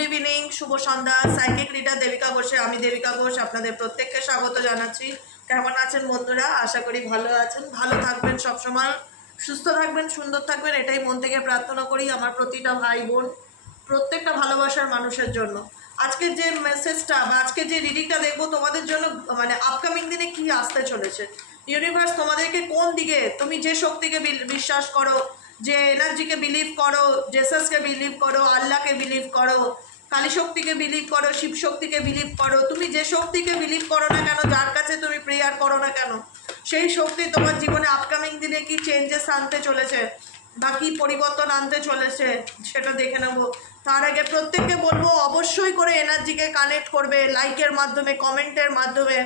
Good evening, শুভ সন্ধ্যা। Psychic reader Devika ঘোষে আমি দেবিকা ঘোষ আপনাদের প্রত্যেককে স্বাগত জানাচ্ছি। কেমন আছেন বন্ধুরা? আশা করি ভালো আছেন, ভালো থাকবেন, সবসময় সুস্থ থাকবেন, সুন্দর থাকবেন, এটাই মন থেকে প্রার্থনা করি আমার প্রতিটা ভাই বোন, প্রত্যেকটা ভালোবাসার মানুষের জন্য। আজকের যে মেসেজটা বা আজকে যে রিডিংটা দেখবো তোমাদের জন্য, মানে আপকামিং দিনে কি আসতে চলেছে, ইউনিভার্স তোমাদেরকে কোন দিকে, তুমি যে শক্তিকে বিশ্বাস করো, যে এনার্জিকে বিলিভ করো, জেসাসকে বিলিভ করো, আল্লাহকে বিলিভ করো, কালী শক্তিকে বিলিভ করো, শিব শক্তিকে বিলিভ করো, তুমি যে শক্তিকে বিলিভ করো না কেন, যার কাছে তুমি প্রেয়ার করো না কেন, সেই শক্তি তোমার জীবনে আপকামিং দিনে কি চেঞ্জেস আনতে চলেছে বা কি পরিবর্তন আনতে চলেছে সেটা দেখে নেব। তার আগে প্রত্যেককে বলবো অবশ্যই করে এনার্জিকে কানেক্ট করবে, লাইকের মাধ্যমে, কমেন্টের মাধ্যমে,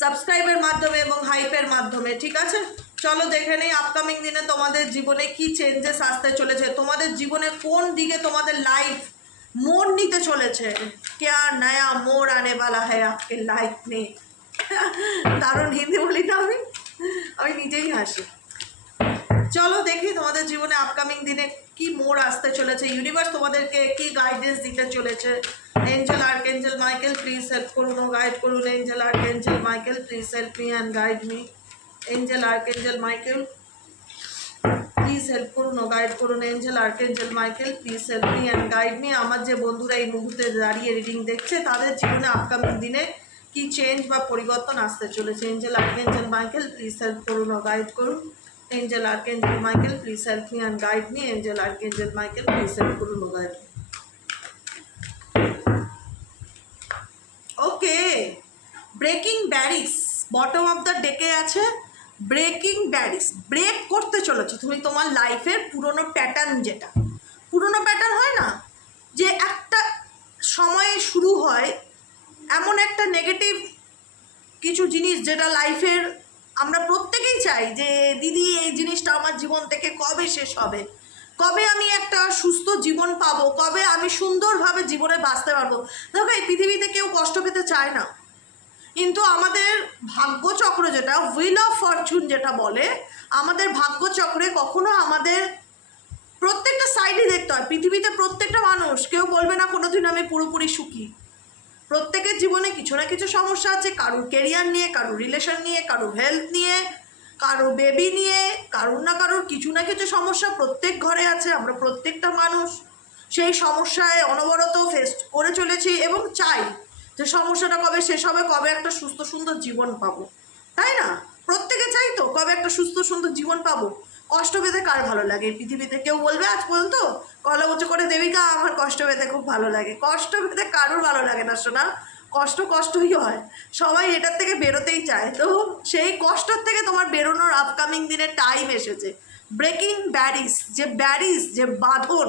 সাবস্ক্রাইবের মাধ্যমে এবং হাইপের মাধ্যমে। ঠিক আছে, চলো দেখে নেই আপকামিং দিনে তোমাদের জীবনে কি চেঞ্জেস আসতে চলেছে, তোমাদের জীবনে কোন দিকে তোমাদের লাইফ মোড় নিতে চলেছে। क्या नया मोड़ आने वाला है आपके लाइफ में। দারুণ হিন্দি বলি না আমি নিজেই হাসি। চলো দেখি তোমাদের জীবনে আপকামিং দিনে কি মোড় আসতে চলেছে, ইউনিভার্স তোমাদেরকে কি গাইডেন্স দিতে চলেছে। Angel archangel Michael please help করুন ও গাইড করুন। Angel archangel Michael please help me and guide me. Angel archangel Michael please help করুন ও গাইড করুন। Angel archangel Michael please help me and guide me. আমার যে বন্ধুরা এই মুহূর্তে দাঁড়িয়ে রিডিং দেখছে তাদের জীবনে আপকামিং দিনে কি চেঞ্জ বা পরিবর্তন আসতে চলেছে। Angel archangel Michael please help করুন ও গাইড করুন। Angel Archangel Michael please help me and guide me. Angel Archangel Michael please help করুন ও guide me. Okay, breaking barriers bottom of the ডেকে আছে। ব্রেকিং ব্যারিস, ব্রেক করতে চলেছো তুমি তোমার লাইফের পুরনো প্যাটার্ন, যেটা পুরনো প্যাটার্ন হয় না, যে একটা সময়ে শুরু হয় এমন একটা নেগেটিভ কিছু জিনিস যেটা লাইফের আমরা প্রত্যেকেই চাই যে দিদি এই জিনিসটা আমার জীবন থেকে কবে শেষ হবে, কবে আমি একটা সুস্থ জীবন পাবো, কবে আমি সুন্দরভাবে জীবনে বাঁচতে পারবো। দেখো এই পৃথিবীতে কেউ কষ্ট পেতে চায় না, কিন্তু আমাদের ভাগ্যচক্র, যেটা হুইল অফ ফরচুন যেটা বলে, আমাদের ভাগ্যচক্রে কখনো আমাদের প্রত্যেকটা সাইডই দেখতে হয়। পৃথিবীতে প্রত্যেকটা মানুষ, কেউ বলবে না কোনোদিন আমি পুরোপুরি সুখী। প্রত্যেকের জীবনে কিছু না কিছু সমস্যা আছে, কারুর কেরিয়ার নিয়ে, কারুর রিলেশন নিয়ে, কারুর হেলথ নিয়ে, কারুর বেবি নিয়ে, কারুর না কারুর কিছু না কিছু সমস্যা প্রত্যেক ঘরে আছে। আমরা প্রত্যেকটা মানুষ সেই সমস্যায় অনবরত ফেস করে চলেছি এবং চাই যে সমস্যাটা কবে শেষ হবে, কবে একটা সুস্থ সুন্দর জীবন পাবো, তাই না? প্রত্যেকে চাই তো কবে একটা সুস্থ সুন্দর জীবন পাবো। কষ্ট পেতে কার ভালো লাগে এই পৃথিবীতে? কেউ বলবে আজ পর্যন্ত গলা উঁচু করে দেবিকা আমার কষ্ট পেতে খুব ভালো লাগে? কষ্ট পেতে কারোর ভালো লাগে না সোনা, কষ্টই হয়, সবাই এটার থেকে বেরোতেই চায়। তো সেই কষ্টর থেকে তোমার বেরোনোর আপকামিং দিনের টাইম এসেছে। ব্রেকিং ব্যারিস, যে বাঁধন,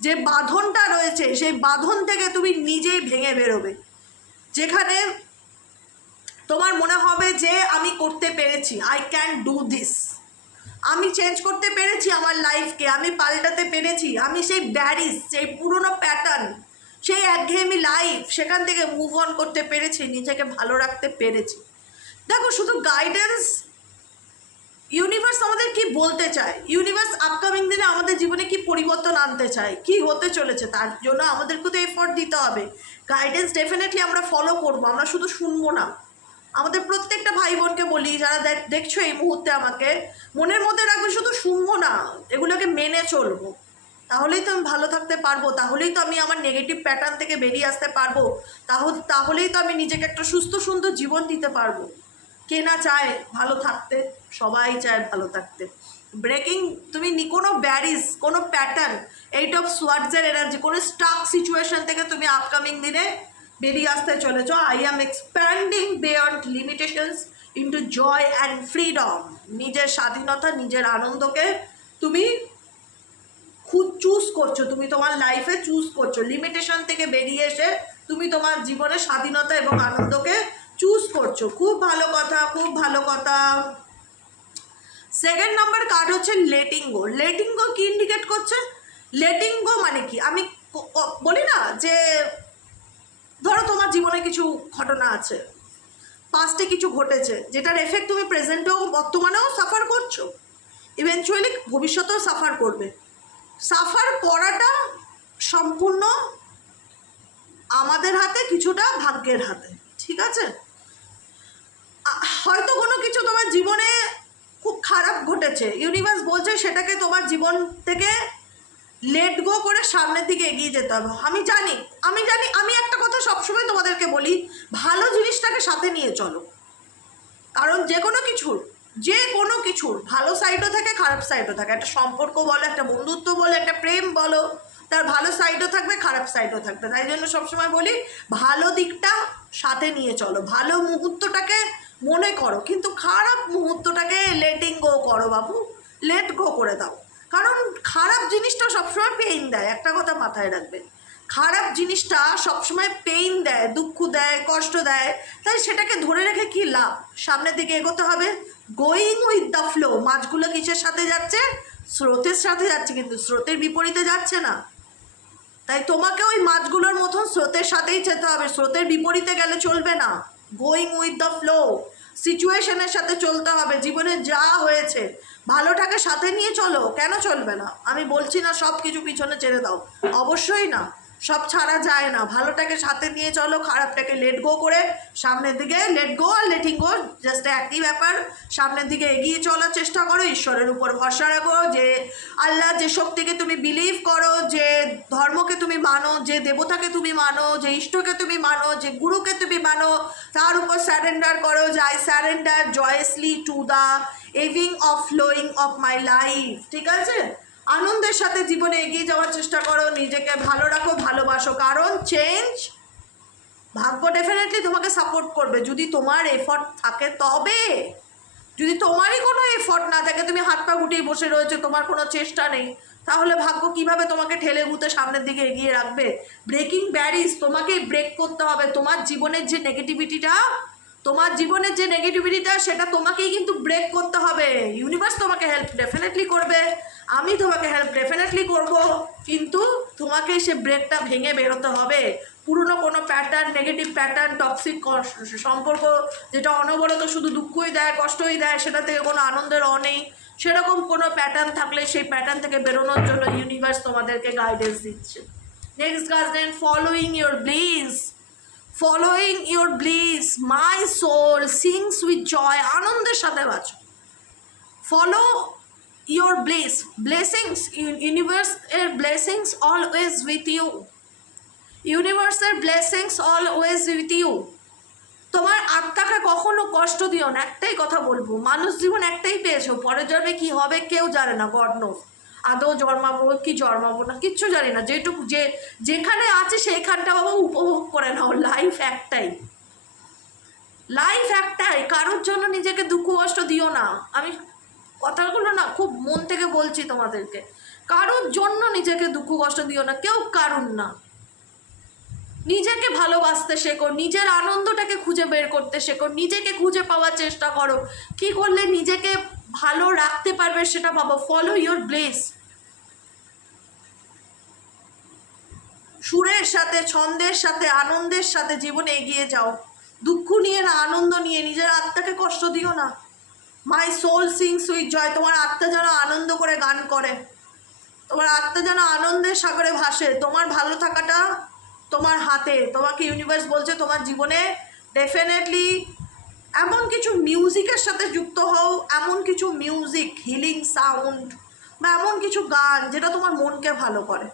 যে বাঁধনটা রয়েছে, সেই বাঁধন থেকে তুমি নিজেই ভেঙে বেরোবে। যেখানে তোমার মনে হবে যে আমি করতে পেরেছি, আই ক্যান ডু দিস, আমি চেঞ্জ করতে পেরেছি আমার লাইফকে, আমি পাল্টাতে পেরেছি, আমি সেই ব্যারিস, সেই পুরনো প্যাটার্ন, সেই একঘেয়েমি লাইফ, সেখান থেকে মুভ অন করতে পেরেছি, নিজেকে ভালো রাখতে পেরেছি। দেখো শুধু গাইডেন্স, ইউনিভার্স আমাদের কি বলতে চায়, ইউনিভার্স আপকামিং দিনে আমাদের জীবনে কি পরিবর্তন আনতে চায়, কি হতে চলেছে, তার জন্য আমাদেরকে তো এফোর্ট দিতে হবে। গাইডেন্স ডেফিনেটলি আমরা ফলো করবো, আমরা শুধু শুনবো না। আমাদের প্রত্যেকটা ভাই বোনকে বলি, যারা দেখছো এই মুহূর্তে, আমাকে মনের মধ্যে রাখবে শুধু শুনবো না, এগুলোকে মেনে চলবো, তাহলেই তো আমি ভালো থাকতে পারবো, তাহলেই তো আমি আমার নেগেটিভ প্যাটার্ন থেকে বেরিয়ে আসতে পারবো, তাহলেই তো আমি নিজেকে একটা সুস্থ সুন্দর জীবন দিতে পারবো। কে না চায় ভালো থাকতে? সবাই চায় ভালো থাকতে। ব্রেকিং, তুমি কোনো ব্যারিস, কোনো প্যাটার্ন, 8 অফ সোয়ার্ডসের এনার্জি, কোনো স্টাক সিচুয়েশন থেকে তুমি আপকামিং দিনে বেরিয়ে আসতে চলেছ। I am expanding beyond limitations into joy and freedom. নিজের স্বাধীনতা, নিজের আনন্দকে তুমি খুব চুজ করছো, তুমি তোমার লাইফে চুজ করছো। লিমিটেশন থেকে বেরিয়ে এসে তুমি তোমার জীবনে স্বাধীনতা এবং আনন্দকে চুজ করছো। খুব ভালো কথা, খুব ভালো কথা। সেকেন্ড নাম্বার কার্ড হচ্ছে লেটিং গো। লেটিং গো কি ইন্ডিকেট করছে? লেটিং গো মানে কি, আমি বলি না যে ধরো তোমার জীবনে কিছু ঘটনা আছে, পাস্টে কিছু ঘটেছে, যেটার এফেক্ট তুমি প্রেজেন্টেও বর্তমানেও সাফার করছো, ইভেনচুয়ালি ভবিষ্যতেও সাফার করবে। সাফার করাটা সম্পূর্ণ আমাদের হাতে, কিছুটা ভাগ্যের হাতে, ঠিক আছে? হয়তো কোনো কিছু তোমার জীবনে খুব খারাপ ঘটেছে, ইউনিভার্স বলছে সেটাকে তোমার জীবন থেকে লেট গো করে সামনের দিকে এগিয়ে যেতে হবে। আমি জানি আমি একটা কথা সবসময় তোমাদেরকে বলি, ভালো জিনিসটাকে সাথে নিয়ে চলো। কারণ যে কোনো কিছুর ভালো সাইডও থাকে, খারাপ সাইডও থাকে। একটা সম্পর্ক বলো, একটা বন্ধুত্ব বলো, একটা প্রেম বলো, তার ভালো সাইডও থাকবে, খারাপ সাইডও থাকবে। তাই জন্য সবসময় বলি ভালো দিকটা সাথে নিয়ে চলো, ভালো মুহূর্তটাকে মনে করো, কিন্তু খারাপ মুহূর্তটাকে লেটিং গো করো বাবু, লেট গো করে দাও। কারণ খারাপ জিনিসটা সবসময় পেইন দেয়, একটা কথা মাথায় রাখবে, খারাপ জিনিসটা সবসময় পেইন দেয়, দুঃখ দেয়, কষ্ট দেয়। তাই সেটাকে ধরে রেখে কী লাভ? সামনের দিকে এগোতে হবে, গোয়িং উইথ দ্য ফ্লো। মাছগুলো কিসের সাথে যাচ্ছে? স্রোতের সাথে যাচ্ছে, কিন্তু স্রোতের বিপরীতে যাচ্ছে না। তাই তোমাকে ওই মাছগুলোর মতন স্রোতের সাথেই যেতে হবে, স্রোতের বিপরীতে গেলে চলবে না। গোয়িং উইথ দ্য ফ্লো, সিচুয়েশনের সাথে চলতে হবে। জীবনে যা হয়েছে ভালোটাকে সাথে নিয়ে চলো, কেন চলবে না? আমি বলছি না সব কিছু পিছনে ছেড়ে দাও, অবশ্যই না, সব ছাড়া যায় না। ভালোটাকে সাথে নিয়ে চলো, খারাপটাকে লেট গো করে সামনের দিকে, লেট গো আর লেটিং গো জাস্ট একই ব্যাপার। সামনের দিকে এগিয়ে চলার চেষ্টা করো, ঈশ্বরের উপর ভরসা রাখো, যে আল্লাহ, যে শক্তিকে তুমি বিলিভ করো, যে ধর্মকে তুমি মানো, যে দেবতাকে তুমি মানো, যে ইষ্টকে তুমি মানো, যে গুরুকে তুমি মানো, তার উপর স্যারেন্ডার করো, যে I surrender joyously to the এভিং of flowing of my life. ঠিক আছে? আনন্দের সাথে জীবনে এগিয়ে যাওয়ার চেষ্টা করো, নিজেকে ভালো রাখো, ভালোবাসো। কারণ চেঞ্জ, ভাগ্য ডেফিনেটলি তোমাকে সাপোর্ট করবে যদি তোমার এফর্ট থাকে। তবে যদি তোমারই কোনো এফর্ট না থাকে, তুমি হাত পা গুটিয়ে বসে রয়েছে, তোমার কোনো চেষ্টা নেই, তাহলে ভাগ্য কিভাবে তোমাকে ঠেলে গুতে সামনের দিকে এগিয়ে রাখবে? ব্রেকিং ব্যারিজ তোমাকেই ব্রেক করতে হবে। তোমার জীবনের যে নেগেটিভিটিটা সেটা তোমাকেই কিন্তু ব্রেক করতে হবে। ইউনিভার্স তোমাকে হেল্প ডেফিনেটলি করবে, আমি তোমাকে হেল্প ডেফিনেটলি করব, কিন্তু তোমাকে সে ব্রেকটা ভেঙে বেরোতে হবে। পুরনো কোনো প্যাটার্ন, নেগেটিভ প্যাটার্ন, টক্সিক সম্পর্ক যেটা অনবরত শুধু দুঃখই দেয়, কষ্টই দেয়, সেটা থেকে কোনো আনন্দের নেই, সেরকম কোনো প্যাটার্ন থাকলে সেই প্যাটার্ন থেকে বেরোনোর জন্য ইউনিভার্স তোমাদেরকে গাইডেন্স দিচ্ছে। Next guardian, following your bliss, my soul sings with joy. আনন্দের সাথে বাঁচো, ফলো ইউর ব্লেসিংস, ইউনিভার্সের ব্লেসিংস অলওয়েজ উইথ ইউ, ইউনিভার্সের ব্লেসিংস অলওয়েজ উইথ ইউ। তোমার আত্মাকে কখনো কষ্ট দিও না, একটাই কথা বলবো, মানুষ জীবন একটাই পেয়েছো, পরের জন্মে কী হবে কেউ জানে না, গড নোস। আদৌ জন্মাবো না কিচ্ছু জানি না, যেখানে আছে সেইখানটা বাবা উপভোগ করে নাও। লাইফ একটাই, কারোর জন্য নিজেকে দুঃখ কষ্ট দিও না। আমি কথাগুলো না খুব মন থেকে বলছি তোমাদেরকে, কারোর জন্য নিজেকে দুঃখ কষ্ট দিও না, কেউ কারুর না। নিজেকে ভালোবাসতে শেখো, নিজের আনন্দটাকে খুঁজে বের করতে শেখো, নিজেকে খুঁজে পাওয়ার চেষ্টা করো, কি করলে নিজেকে ভালো রাখতে পারবে সেটা ভাবো। ফলো ইউর ব্লেস, সুরের সাথে, ছন্দের সাথে, আনন্দের সাথে জীবনে এগিয়ে যাও। দুঃখ নিয়ে না, আনন্দ নিয়ে। নিজের আত্মাকে কষ্ট দিও না। মাই সোল সিংস উইথ জয়, তোমার আত্মা যেন আনন্দ করে গান করে, তোমার আত্মা যেন আনন্দের সাগরে ভাসে। তোমার ভালো থাকাটা তোমার হাতে। তোমাকে ইউনিভার্স বলছে তোমার জীবনে ডেফিনেটলি এমন কিছু মিউজিকের সাথে যুক্ত হও, এমন কিছু মিউজিক, হিলিং সাউন্ড বা এমন কিছু গান যেটা তোমার মনকে ভালো করে।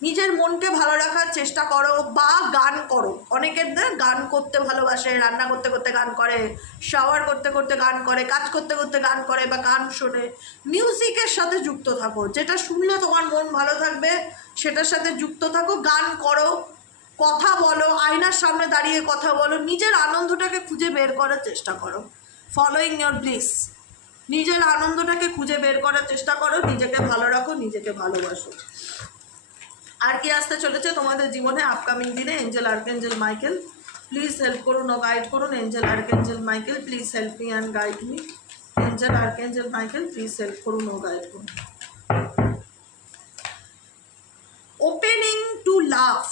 নিজের মনকে ভালো রাখার চেষ্টা করো বা গান করো। অনেকের গান করতে ভালোবাসে, রান্না করতে করতে গান করে, শাওয়ার করতে করতে গান করে, কাজ করতে করতে গান করে বা গান শোনে। মিউজিকের সাথে যুক্ত থাকো, যেটা শুনলে তোমার মন ভালো থাকবে সেটার সাথে যুক্ত থাকো। গান করো, কথা বলো, আয়নার সামনে দাঁড়িয়ে কথা বলো, নিজের আনন্দটাকে খুঁজে বের করার চেষ্টা করো। ফলোয়িং ইয়োর ব্লিস, নিজের আনন্দটাকে খুঁজে বের করার চেষ্টা করো, নিজেকে ভালো রাখো, নিজেকে ভালোবাসো। আর কি আসতে চলেছে তোমাদের জীবনে আপকামিং দিনে? Angel archangel Michael please help করুন ও গাইড করুন। Angel archangel Michael please help me and guide me. Angel archangel Michael please help করুন ও গাইড করুন। Opening to love,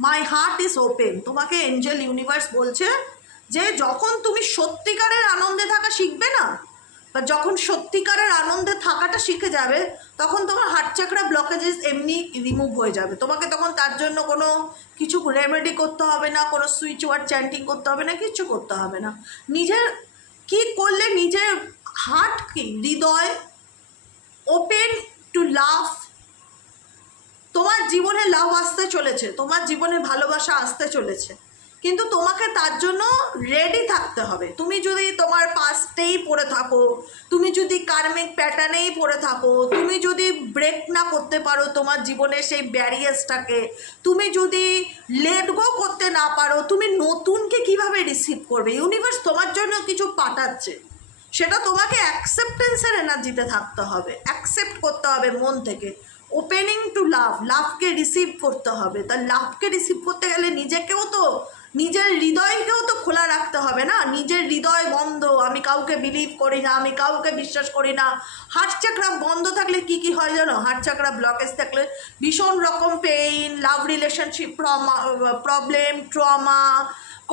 my heart is open. তোমাকে এঞ্জেল ইউনিভার্স বলছে যে যখন তুমি সত্যিকারের আনন্দে থাকা শিখবে না, বা যখন সত্যিকারের আনন্দে থাকাটা শিখে যাবে, তখন তোমার হার্ট চাকরা ব্লকেজেস এমনি রিমুভ হয়ে যাবে। তোমাকে তখন তার জন্য কোনো কিছু রেমেডি করতে হবে না, কোনো সুইচ ওয়ার্ড চ্যান্টিং করতে হবে না, কিছু করতে হবে না। নিজের কি করলে নিজের হার্ট কি হৃদয় ওপেন টু লাভ, তোমার জীবনে লাভ আসতে চলেছে, তোমার জীবনে ভালোবাসা আসতে চলেছে, কিন্তু তোমাকে তার জন্য রেডি থাকতে হবে। তুমি যদি তোমার পাস্টেই পড়ে থাকো, তুমি যদি কার্মিক প্যাটার্নেই পড়ে থাকো, তুমি যদি ব্রেক না করতে পারো তোমার জীবনে সেই ব্যারিয়ার্সটাকে, তুমি যদি লেট গো করতে না পারো, তুমি নতুনকে কিভাবে রিসিভ করবে? ইউনিভার্স তোমার জন্য কিছু পাঠাচ্ছে, সেটা তোমাকে অ্যাকসেপ্টেন্সের এনার্জিতে থাকতে হবে, অ্যাকসেপ্ট করতে হবে মন থেকে, ওপেনিং টু লাভ, লাভকে রিসিভ করতে হবে। তা লাভকে রিসিভ করতে গেলে নিজেকেও তো, নিজের হৃদয়কেও তো খোলা রাখতে হবে না। নিজের হৃদয় বন্ধ, আমি কাউকে বিলিভ করি না, আমি কাউকে বিশ্বাস করি না, হার্ট চাকরা বন্ধ থাকলে কি কি হয় জানো? হার্ট চাকরা ব্লকেজ থাকলে ভীষণ রকম পেইন, লাভ রিলেশনশিপ প্রবলেম, ট্রমা,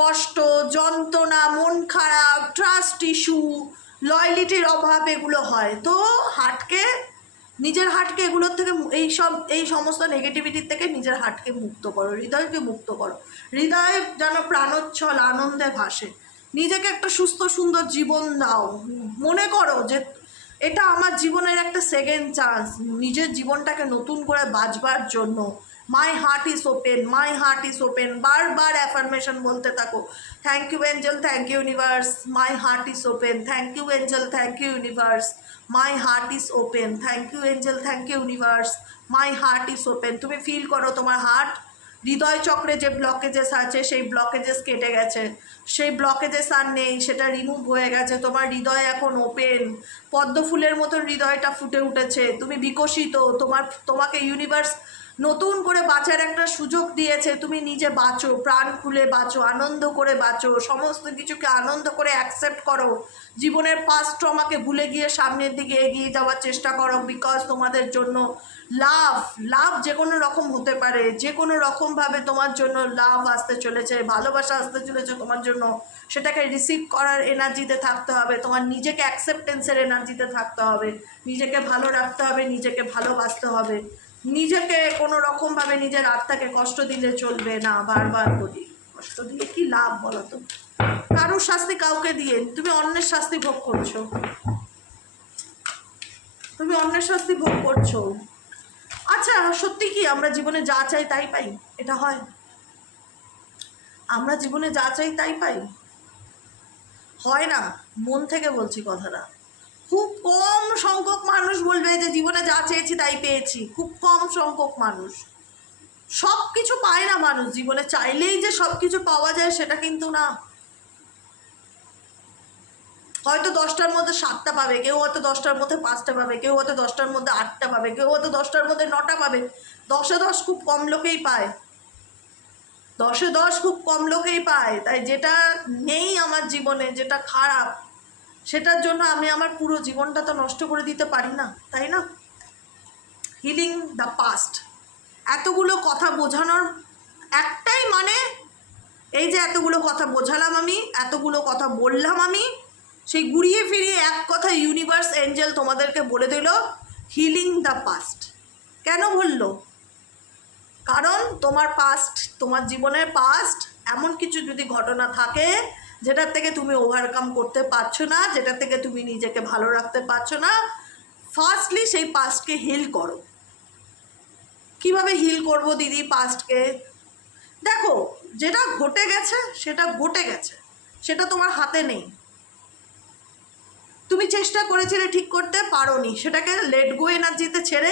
কষ্ট, যন্ত্রণা, মন খারাপ, ট্রাস্ট ইস্যু, লয়্যালিটির অভাব, এগুলো হয়। তো হার্টকে, নিজের হার্টকে এগুলোর থেকে, এই সমস্ত নেগেটিভিটির থেকে নিজের হার্টকে মুক্ত করো, হৃদয়কে মুক্ত করো। হৃদয় যেন প্রাণোচ্ছল আনন্দে ভাসে। নিজেকে একটা সুস্থ সুন্দর জীবন দাও। মনে করো যে এটা আমার জীবনের একটা সেকেন্ড চান্স, নিজের জীবনটাকে নতুন করে বাঁচবার জন্য। My heart is open, my heart is open, বারবার অ্যাফার্মেশন বলতে থাকো। Thank you angel, thank you universe, my heart is open, thank you angel, thank you universe, my heart is open, thank you angel, thank you universe, my heart is open. তুমি feel করো তোমার heart, হৃদয় চক্রে যে blockages আছে সেই blockages কেটে গেছে, সেই ব্লকেজেস আর নেই, সেটা রিমুভ হয়ে গেছে। তোমার হৃদয় এখন ওপেন, পদ্ম ফুলের মতো হৃদয়টা ফুটে উঠেছে, তুমি বিকশিত, তোমাকে ইউনিভার্স নতুন করে বাঁচার একটা সুযোগ দিয়েছে। তুমি নিজে বাঁচো, প্রাণ খুলে বাঁচো, আনন্দ করে বাঁচো, সমস্ত কিছুকে আনন্দ করে অ্যাকসেপ্ট করো। জীবনের পাস্ট ট্রমাকে ভুলে গিয়ে সামনের দিকে এগিয়ে যাওয়ার চেষ্টা করো, বিকজ তোমাদের জন্য লাভ যে কোনো রকম হতে পারে, যে কোনো রকমভাবে তোমার জন্য লাভ আসতে চলেছে, ভালোবাসা আসতে চলেছে তোমার জন্য। সেটাকে রিসিভ করার এনার্জিতে থাকতে হবে, তোমার নিজেকে অ্যাকসেপ্টেন্সের এনার্জিতে থাকতে হবে, নিজেকে ভালো রাখতে হবে, নিজেকে ভালোবাসতে হবে। নিজেকে কোনো রকমভাবে নিজের আত্মাকে কষ্ট দিলে চলবে না। বারবার বলি, কষ্ট দিয়ে কি লাভ বলো তো? কারোর শাস্তি কাউকে দিয়ে, তুমি অন্যের শাস্তি ভোগ করছো, তুমি অন্যের শাস্তি ভোগ করছো। আচ্ছা, সত্যি কি আমরা জীবনে যা চাই তাই পাই? এটা হয়? আমরা জীবনে যা চাই তাই পাই? হয় না, মন থেকে বলছি কথাটা। খুব কম সংখ্যক মানুষ বলবে যে জীবনে যা চেয়েছি তাই পেয়েছি, খুব কম সংখ্যক মানুষ। সব কিছু পায় না মানুষ জীবনে, চাইলেই যে সব কিছু পাওয়া যায় সেটা কিন্তু না। হয়তো 10টার মধ্যে 7টা পাবে, কেউ হয়তো 10টার মধ্যে 5টা পাবে, কেউ হয়তো 10টার মধ্যে 8টা পাবে, কেউ হয়তো 10টার মধ্যে 9টা পাবে। 10এ 10 খুব কম লোকেই পায়, 10এ 10 খুব কম লোকেই পায়। তাই যেটা নেই আমার জীবনে, যেটা খারাপ, সেটার জন্য আমি আমার পুরো জীবনটা তো নষ্ট করে দিতে পারি না, তাই না? হিলিং দ্য পাস্ট, এতগুলো কথা বোঝানোর একটাই মানে, এই যে এতগুলো কথা বোঝালাম আমি, এতগুলো কথা বললাম আমি, সেই ঘুরিয়ে ফিরিয়ে এক কথা ইউনিভার্স এঞ্জেল তোমাদেরকে বলে দিল হিলিং দ্য পাস্ট। কেন বললো? কারণ তোমার পাস্ট, তোমার জীবনের পাস্ট এমন কিছু যদি ঘটনা থাকে যেটার থেকে তুমি ওভারকাম করতে পারছো না, যেটা থেকে তুমি নিজেকে ভালো রাখতে পারছো না, ফার্স্টলি সেই পাস্টকে হিল করো। কিভাবে হিল করব দিদি পাস্টকে? দেখো, যেটা ঘটে গেছে সেটা ঘটে গেছে, সেটা তোমার হাতে নেই। তুমি চেষ্টা করেছিলে ঠিক করতে পারোনি, সেটাকে লেট গো এনার্জিতে ছেড়ে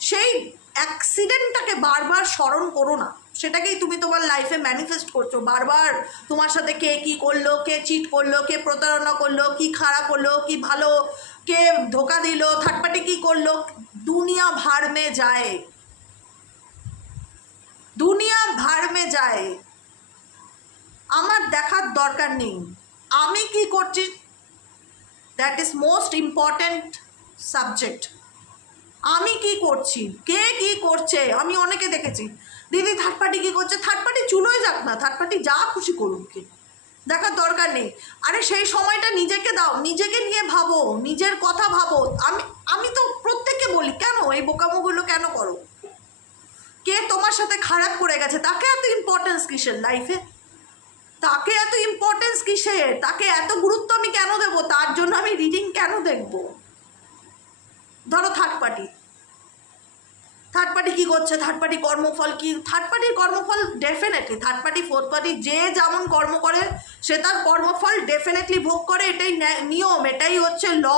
সেই অ্যাক্সিডেন্টটাকে বারবার স্মরণ করো না। সেটাকেই তুমি তোমার লাইফে ম্যানিফেস্ট করছো বারবার। তোমার সাথে কে কী করলো, কে চিট করলো, কে প্রতারণা করলো, কি খারাপ হলো, কি ভালো, কে ধোকা দিল, থার্ড পার্টি কী করলো, দুনিয়া ভার মে যায়, দুনিয়া ভার মে যায়। আমার দেখার দরকার নেই আমি কি করছি, that is most important subject. আমি কি করছি, কে কি করছে, আমি অনেকে দেখেছি দিদি থার্ড পার্টি কী করছে, থার্ড পার্টি চুলোয় যাক না, থার্ড পার্টি যা খুশি করুক, কি দেখার দরকার নেই। আরে সেই সময়টা নিজেকে দাও, নিজেকে নিয়ে ভাবো, নিজের কথা ভাবো। আমি আমি তো প্রত্যেককে বলি, কেন এই বোকামোগুলো কেন করো? কে তোমার সাথে খারাপ করে গেছে, তাকে এত ইম্পর্টেন্স কিসের লাইফে? তাকে এত ইম্পর্টেন্স কিসের? তাকে এত গুরুত্ব আমি কেন দেবো? তার জন্য আমি রিডিং কেন দেখবো? ধরো থার্ড পার্টি কী করছে, থার্ড পার্টি কর্মফল কী? থার্ড পার্টির কর্মফল definitely third party fourth party যে যেমন কর্ম করে সে তার কর্মফল ডেফিনেটলি ভোগ করে, এটাই নিয়ম, এটাই হচ্ছে ল।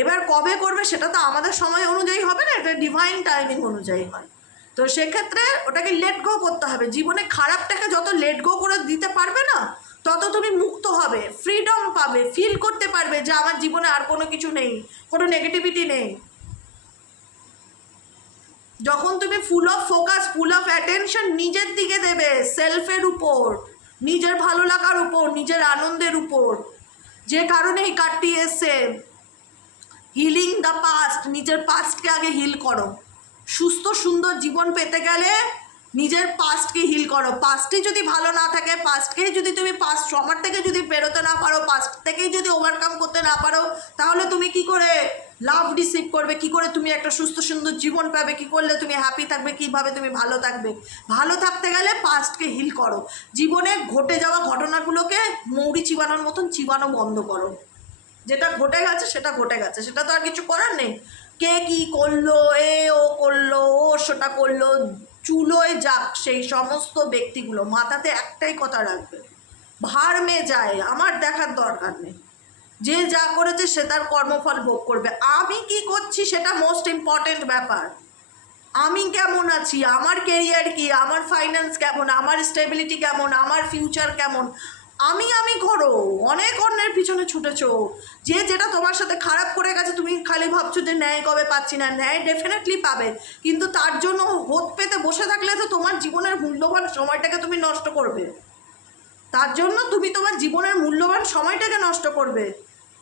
এবার কবে করবে সেটা তো আমাদের সময় অনুযায়ী হবে না, এটা ডিভাইন টাইমিং অনুযায়ী হয়। তো সেক্ষেত্রে ওটাকে লেট গো করতে হবে। জীবনে খারাপটাকে যত লেট গো করে দিতে পারবে না, তত তুমি মুক্ত হবে, ফ্রিডম পাবে, ফিল করতে পারবে যে আমার জীবনে আর কোনো কিছু নেই, কোনো নেগেটিভিটি নেই। যখন তুমি full of focus, full of attention নিজের দিকে দেবে, সেলফের উপর, নিজের ভালো লাগার উপর, নিজের আনন্দের উপর, যে কারণে এই কার্ডটি এসছে হিলিং দ্য পাস্ট। নিজের পাস্টকে আগে হিল করো। সুস্থ সুন্দর জীবন পেতে গেলে নিজের পাস্টকে হিল করো। পাস্টই যদি ভালো না থাকে, পাস্টকেই যদি তুমি পাস্ট ট্রমার থেকে যদি বেরোতে না পারো, পাস্ট থেকেই যদি ওভারকাম করতে না পারো, তাহলে তুমি কি করে লাভ রিসিভ করবে? কি করে তুমি একটা সুস্থ সুন্দর জীবন পাবে? কি করলে তুমি হ্যাপি থাকবে? কিভাবে তুমি ভালো থাকবে? ভালো থাকতে গেলে পাস্টকে হিল করো। জীবনে ঘটে যাওয়া ঘটনাগুলোকে মৌরি চিবানোর মতন চিবানো বন্ধ করো। যেটা ঘটে গেছে সেটা ঘটে গেছে, সেটা তো আর কিছু করার নেই। কে কি করলো, ও করলো, ও সেটা করলো, চুলোয় যাক সেই সমস্ত ব্যক্তিগুলো, মাথাতে একটাই কথা রাখবে, ভাড় মে যায়, আমার দেখার দরকার নেই। যে যা করেছে সে তার কর্মফল ভোগ করবে। আমি কি করছি সেটা মোস্ট ইম্পর্টেন্ট ব্যাপার। আমি কেমন আছি, আমার কেরিয়ার কি, আমার ফাইন্যান্স কেমন, আমার স্টেবিলিটি কেমন, আমার ফিউচার কেমন, আমি করো। অনেক অন্যের পিছনে ছুটেছো। যে যেটা তোমার সাথে খারাপ করে গেছে তুমি খালি ভাবছো যে ন্যায় কবে পাচ্ছি না। ন্যায় ডেফিনেটলি পাবে, কিন্তু তার জন্য হোত পেতে বসে থাকলে তো তোমার জীবনের মূল্যবান সময়টাকে তুমি নষ্ট করবে। তার জন্য তুমি তোমার জীবনের মূল্যবান সময়টাকে নষ্ট করবে।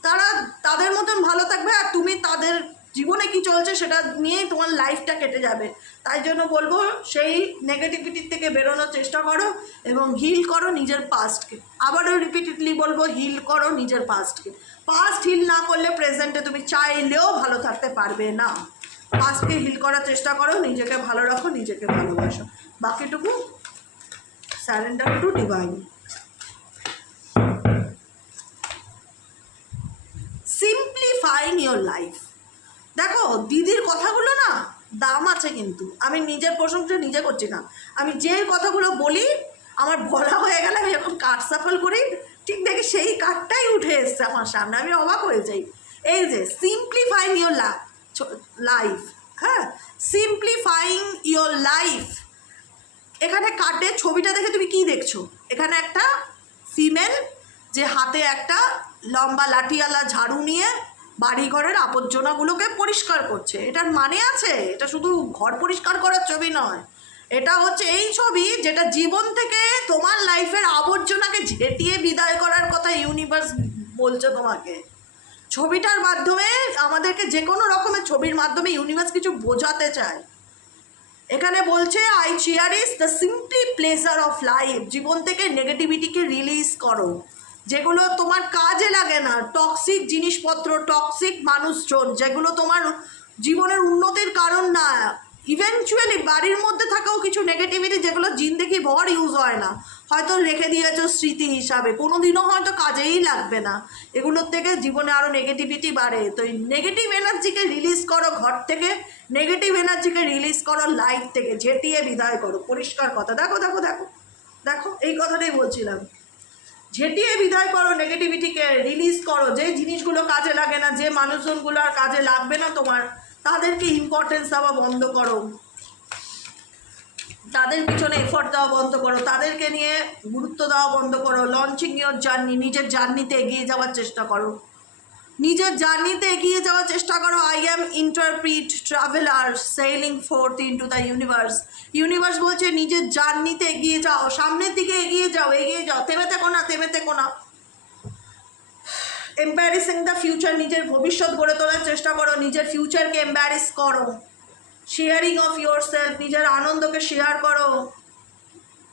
তারা তাদের মতন ভালো থাকবে আর তুমি তাদের জীবনে কি চলছে সেটা নিয়েই তোমার লাইফটা কেটে যাবে। তাই জন্য বলবো সেই নেগেটিভিটির থেকে বেরোনোর চেষ্টা করো এবং হিল করো নিজের পাস্টকে। আবারও রিপিটেডলি বলবো, হিল করো নিজের পাস্টকে। পাস্ট হিল না করলে প্রেজেন্টে তুমি চাইলেও ভালো থাকতে পারবে না। পাস্টকে হিল করার চেষ্টা করো, নিজেকে ভালো রাখো, নিজেকে ভালোবাসো। বাকিটুকু surrender to divine. Simplifying your life. দেখো দিদির কথাগুলো না দাম আছে, কিন্তু আমি নিজের প্রশংসা নিজে করছি না। আমি যে কথাগুলো বলি আমার বলা হয়ে গেলে আমি যখন কার্ড সাফল করি ঠিক দেখি সেই কার্ডটাই উঠে এসছে আমার সামনে, আমি অবাক হয়ে যাই। এই যে সিম্পলিফাইং ইয়োর লাইফ, হ্যাঁ, সিম্পলিফাইং ইয়োর লাইফ। এখানে কার্ডের ছবিটা দেখে তুমি কি দেখছো? এখানে একটা ফিমেল যে হাতে একটা লম্বা লাঠিওয়ালা ঝাড়ু নিয়ে বাড়িঘরের আবর্জনাগুলোকে পরিষ্কার করছে। এটার মানে আছে, এটা শুধু ঘর পরিষ্কার করার ছবি নয়, এটা হচ্ছে এই ছবি যেটা জীবন থেকে তোমার লাইফের আবর্জনাকে ঝেঁটিয়ে বিদায় করার কথা ইউনিভার্স বলছে তোমাকে। ছবিটার মাধ্যমে আমাদেরকে যে কোনো রকমের ছবির মাধ্যমে ইউনিভার্স কিছু বোঝাতে চায়। এখানে বলছে I cherish the simply pleasure of life. জীবন থেকে নেগেটিভিটিকে রিলিজ করো, যেগুলো তোমার কাজে লাগে না, টক্সিক জিনিসপত্র, টক্সিক মানুষজন, যেগুলো তোমার জীবনের উন্নতির কারণ না। ইভেনচুয়ালি বাড়ির মধ্যে থাকাও কিছু নেগেটিভিটি যেগুলো জিন্দেগি ভর ইউজ হয় না, হয়তো রেখে দিয়েছো স্মৃতি হিসাবে, কোনো দিনও হয়তো কাজেই লাগবে না। এগুলোর থেকে জীবনে আরও নেগেটিভিটি বাড়ে। তো এই নেগেটিভ এনার্জিকে রিলিজ করো ঘর থেকে, নেগেটিভ এনার্জিকে রিলিজ করো লাইফ থেকে, ঝেঁটিয়ে বিদায় করো। পরিষ্কার কথা, দেখো দেখো দেখো দেখো, এই কথাটাই বলছিলাম। ঝেঁটিয়ে বিদায় করো, নেগেটিভিটিকে রিলিজ করো। যে জিনিসগুলো কাজে লাগে না, যে মানুষজনগুলো আর কাজে লাগবে না তোমার, তাদেরকে ইম্পর্টেন্স দেওয়া বন্ধ করো, তাদের পিছনে এফোর্ট দেওয়া বন্ধ করো, তাদেরকে নিয়ে গুরুত্ব দেওয়া বন্ধ করো। লঞ্চিং ইয়োর জার্নি, নিজের জার্নিতে এগিয়ে যাওয়ার চেষ্টা করো, নিজের জার্নিতে এগিয়ে যাওয়ার চেষ্টা করো। I am interpret traveller sailing fourth into the universe. Universe বলছে নিজের জার্নিতে এগিয়ে যাও, সামনের দিকে এগিয়ে যাও, এগিয়ে যাও, থেমে থেকো না, থেমে থেকো না। এম্বারেসিং দ্য ফিউচার, নিজের ভবিষ্যৎ গড়ে তোলার চেষ্টা করো, নিজের ফিউচারকে এম্বারেস করো। শেয়ারিং অফ ইয়োর সেলফ, নিজের আনন্দকে শেয়ার করো।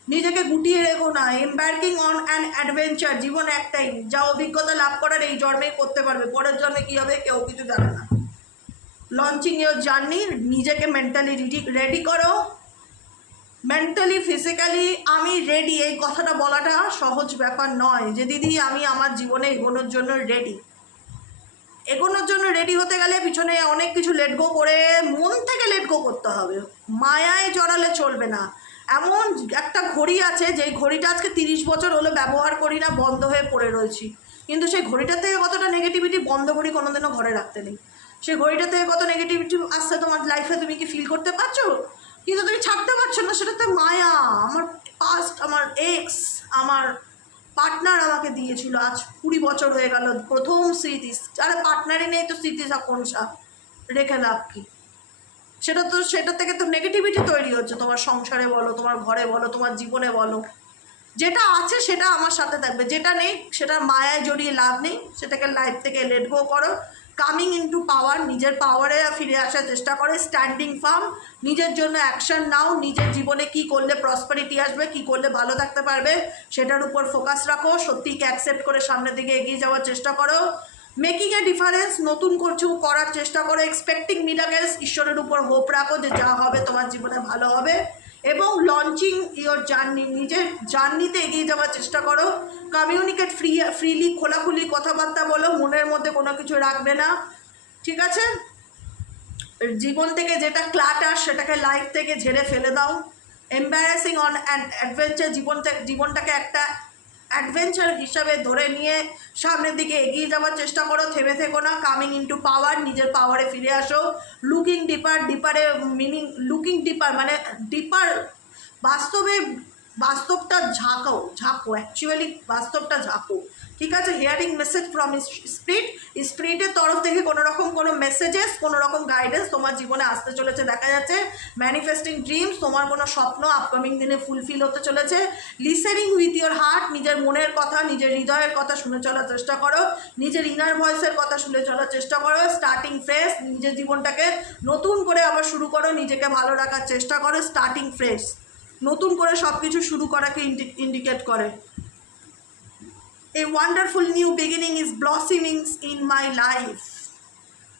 নিজেকে গুটিয়ে রেখো না। এম্বার্কিং অন অ্যান অ্যাডভেঞ্চার, জীবন একটাই, যা অভিজ্ঞতা লাভ করার এই জন্মেই করতে পারবে, পরের জন্মে কী হবে কেউ কিছু জানে না। লঞ্চিং ইয়োর জার্নি, নিজেকে মেন্টালি রেডি করো, মেন্টালি ফিজিক্যালি। আমি রেডি, এই কথাটা বলাটা সহজ ব্যাপার নয় যে দিদি আমি আমার জীবনে এগোনোর জন্য রেডি। এগোনোর জন্য রেডি হতে গেলে পিছনে অনেক কিছু লেট গো করে মন থেকে লেট গো করতে হবে, মায়ায় জড়ালে চলবে না। এমন একটা ঘড়ি আছে যেই ঘড়িটা আজকে 30 বছর হলো ব্যবহার করি না, বন্ধ হয়ে পড়ে রয়েছি, কিন্তু সেই ঘড়িটার থেকে কতটা নেগেটিভিটি, বন্ধ ঘড়ি কোনোদিনও ঘরে রাখতে নেই। সেই ঘড়িটা থেকে কত নেগেটিভিটি আসছে তোমার লাইফে, তুমি কি ফিল করতে পারছো? কিন্তু তুমি ছাড়তে পারছো না, সেটা তো মায়া। আমার পাস্ট, আমার এক্স, আমার পার্টনার আমাকে দিয়েছিল, আজ 20 বছর হয়ে গেল, প্রথম স্মৃতি। আরে পার্টনারই নেই তো স্মৃতি কোন রেখে লাভ কি? সেটা থেকে তো নেগেটিভিটি তৈরি হচ্ছে, তোমার সংসারে বলো, তোমার ঘরে বলো, তোমার জীবনে বলো। যেটা আছে সেটা আমার সাথে থাকবে, যেটা নেই সেটার মায়ায় জড়িয়ে লাভ নেই, সেটাকে লাইফ থেকে লেট গো করো। কামিং ইনটু পাওয়ার, নিজের পাওয়ারে ফিরে আসার চেষ্টা করে, স্ট্যান্ডিং ফার্ম, নিজের জন্য অ্যাকশন নাও, নিজের জীবনে কি করলে প্রসপারিটি আসবে, কি করলে ভালো থাকতে পারবে সেটার উপর ফোকাস রাখো, সত্যিকে অ্যাকসেপ্ট করে সামনের দিকে এগিয়ে যাওয়ার চেষ্টা করো। মেকিং এ ডিফারেন্স, নতুন কিছু করার চেষ্টা করো, এক্সপেক্টিং মিরাকেলস, ঈশ্বরের উপর হোপ রাখো যে যা হবে তোমার জীবনে ভালো হবে। এবং লঞ্চিং ইয়োর জার্নি, নিজের জার্নিতে এগিয়ে যাওয়ার চেষ্টা করো। কমিউনিকেট ফ্রিলি, খোলাখুলি কথাবার্তা বলো, মনের মধ্যে কোনো কিছু রাখবে না, ঠিক আছে? জীবন থেকে যেটা ক্লাটার সেটাকে লাইফ থেকে ঝেড়ে ফেলে দাও। এম্বারাসিং অন অ্যান অ্যাডভেঞ্চার, জীবনটাকে একটা অ্যাডভেঞ্চার হিসাবে ধরে নিয়ে সামনের দিকে এগিয়ে যাওয়ার চেষ্টা করো, থেমে থেকো না। কামিং ইনটু পাওয়ার, নিজের পাওয়ারে ফিরে আসো। লুকিং ডিপারে মিনিং, লুকিং ডিপার মানে ডিপার, বাস্তবটা ঝাঁকো অ্যাকচুয়ালি বাস্তবটা ঝাঁকো, ঠিক আছে? হিয়ারিং মেসেজ ফ্রম স্পিরিটের তরফ থেকে কোনো রকম কোনো মেসেজেস, কোনো রকম গাইডেন্স তোমার জীবনে আসতে চলেছে দেখা যাচ্ছে। ম্যানিফেস্টিং ড্রিমস, তোমার কোনো স্বপ্ন আপকামিং দিনে ফুলফিল হতে চলেছে। লিসেনিং উইথ ইয়োর হার্ট, নিজের মনের কথা, নিজের হৃদয়ের কথা শুনে চলার চেষ্টা করো, নিজের ইনার ভয়েসের কথা শুনে চলার চেষ্টা করো। স্টার্টিং ফ্রেশ, নিজের জীবনটাকে নতুন করে আবার শুরু করো, নিজেকে ভালো রাখার চেষ্টা করো। স্টার্টিং ফ্রেশ, নতুন করে সব কিছু শুরু করাকে ইন্ডিকেট করে। A wonderful new beginning is blossoming in my life.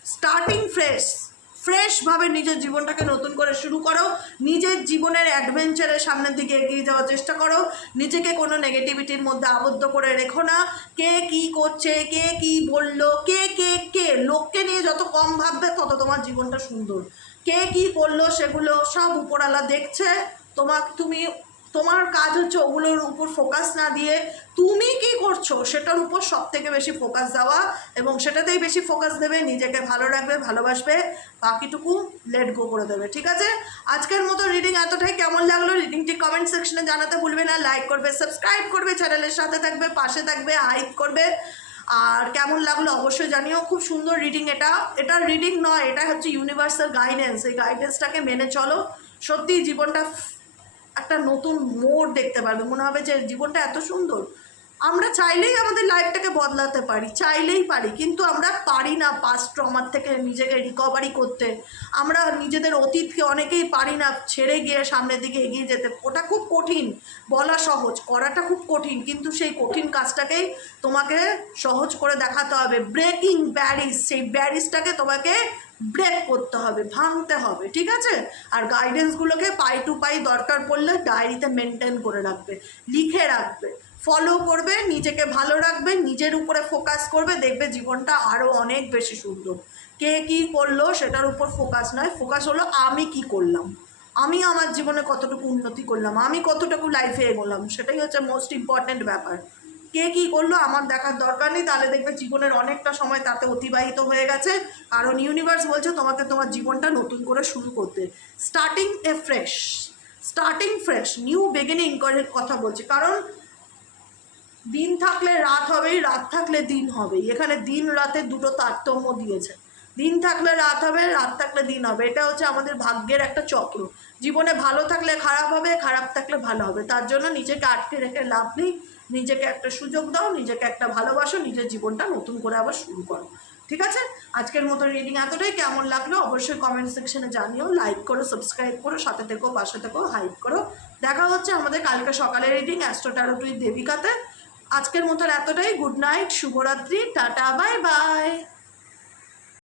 Starting fresh, ফ্রেশভাবে নিজের জীবনটাকে নতুন করে শুরু করো, নিজের জীবনের অ্যাডভেঞ্চারের সামনের দিকে এগিয়ে যাওয়ার চেষ্টা করো। নিজেকে কোনো নেগেটিভিটির মধ্যে আবদ্ধ করে রেখো না। কে কী করছে, কে কী বললো, কে লোককে নিয়ে যত কম ভাববে তত তোমার জীবনটা সুন্দর। কে কী করলো সেগুলো সব উপরওয়ালা দেখছে, তোমার কাজ হচ্ছে ওগুলোর উপর ফোকাস না দিয়ে তুমি কি করছো সেটার উপর সব থেকে বেশি ফোকাস দেওয়া, এবং সেটাতেই বেশি ফোকাস দেবে, নিজেকে ভালো রাখবে, ভালোবাসবে, বাকিটুকু লেট গো করে দেবে, ঠিক আছে? আজকের মতো রিডিং এতটাই। কেমন লাগলো রিডিংটি কমেন্ট সেকশনে জানাতে ভুলবে না। লাইক করবে, সাবস্ক্রাইব করবে, চ্যানেলের সাথে থাকবে, পাশে থাকবে, হাইপ করবে। আর কেমন লাগলো অবশ্যই জানিও। খুব সুন্দর রিডিং, এটা রিডিং নয়, এটা হচ্ছে ইউনিভার্সাল গাইডেন্স। এই গাইডেন্সটাকে মেনে চলো, সত্যি জীবনটা একটা নতুন মোড় দেখতে পারবে, মনে হবে যে জীবনটা এত সুন্দর। আমরা চাইলেই আমাদের লাইফটাকে বদলাতে পারি, চাইলেই পারি, কিন্তু আমরা পারি না পাস্ট ট্রমার থেকে নিজেকে রিকভারি করতে। আমরা নিজেদের অতীতকে অনেকেই পারি না ছেড়ে গিয়ে সামনের দিকে এগিয়ে যেতে। ওটা খুব কঠিন, বলা সহজ, করাটা খুব কঠিন, কিন্তু সেই কঠিন কাজটাকেই তোমাকে সহজ করে দেখাতে হবে। ব্রেকিং ব্যারিজ, সেই ব্যারিজটাকে তোমাকে ব্রেক করতে হবে, ভাঙতে হবে, ঠিক আছে? আর গাইডেন্সগুলোকে পাই টু পাই দরকার পড়লে ডায়েরিতে মেনটেন করে রাখবে, লিখে রাখবে, ফলো করবে, নিজেকে ভালো রাখবে, নিজের উপরে ফোকাস করবে, দেখবে জীবনটা আরও অনেক বেশি সুন্দর। কে কী করলো সেটার উপর ফোকাস নয়, ফোকাস হলো আমি কি করলাম, আমি আমার জীবনে কতটুকু উন্নতি করলাম, আমি কতটুকু লাইফে এগোলাম, সেটাই হচ্ছে মোস্ট ইম্পর্ট্যান্ট ব্যাপার। কে কী করলো আমার দেখার দরকার নেই, তাহলে দেখবে জীবনের অনেকটা সময় তাতে অতিবাহিত হয়ে গেছে। কারণ ইউনিভার্স বলছে তোমাকে তোমার জীবনটা নতুন করে শুরু করতে। স্টার্টিং ফ্রেশ, নিউ বিগিনিং করে কথা বলছে। কারণ দিন থাকলে রাত হবেই, রাত থাকলে দিন হবেই। এখানে দিন রাতের দুটো তারতম্য দিয়েছে, দিন থাকলে রাত হবে, রাত থাকলে দিন হবে। এটা হচ্ছে আমাদের ভাগ্যের একটা চক্র। জীবনে ভালো থাকলে খারাপ হবে, খারাপ থাকলে ভালো হবে। তার জন্য নিজেকে আটকে রেখে লাভ নেই, নিজেকে একটা সুযোগ দাও, নিজেকে একটা ভালোবাসো, নিজের জীবনটা নতুন করে আবার শুরু করো, ঠিক আছে? আজকের মতো রিডিং এতটাই। কেমন লাগলো অবশ্যই কমেন্ট সেকশনে জানিও। লাইক করো, সাবস্ক্রাইব করো, সাথে থেকো, পাশে থেকো, হাইপ করো। দেখা হচ্ছে আমাদের কালকে সকালের রিডিং অ্যাস্ট্রো ট্যারোট উইথ দেবিকাতে। আজকের মতন এতটাই। গুড নাইট, শুভরাত্রি, টাটা, বাই বাই।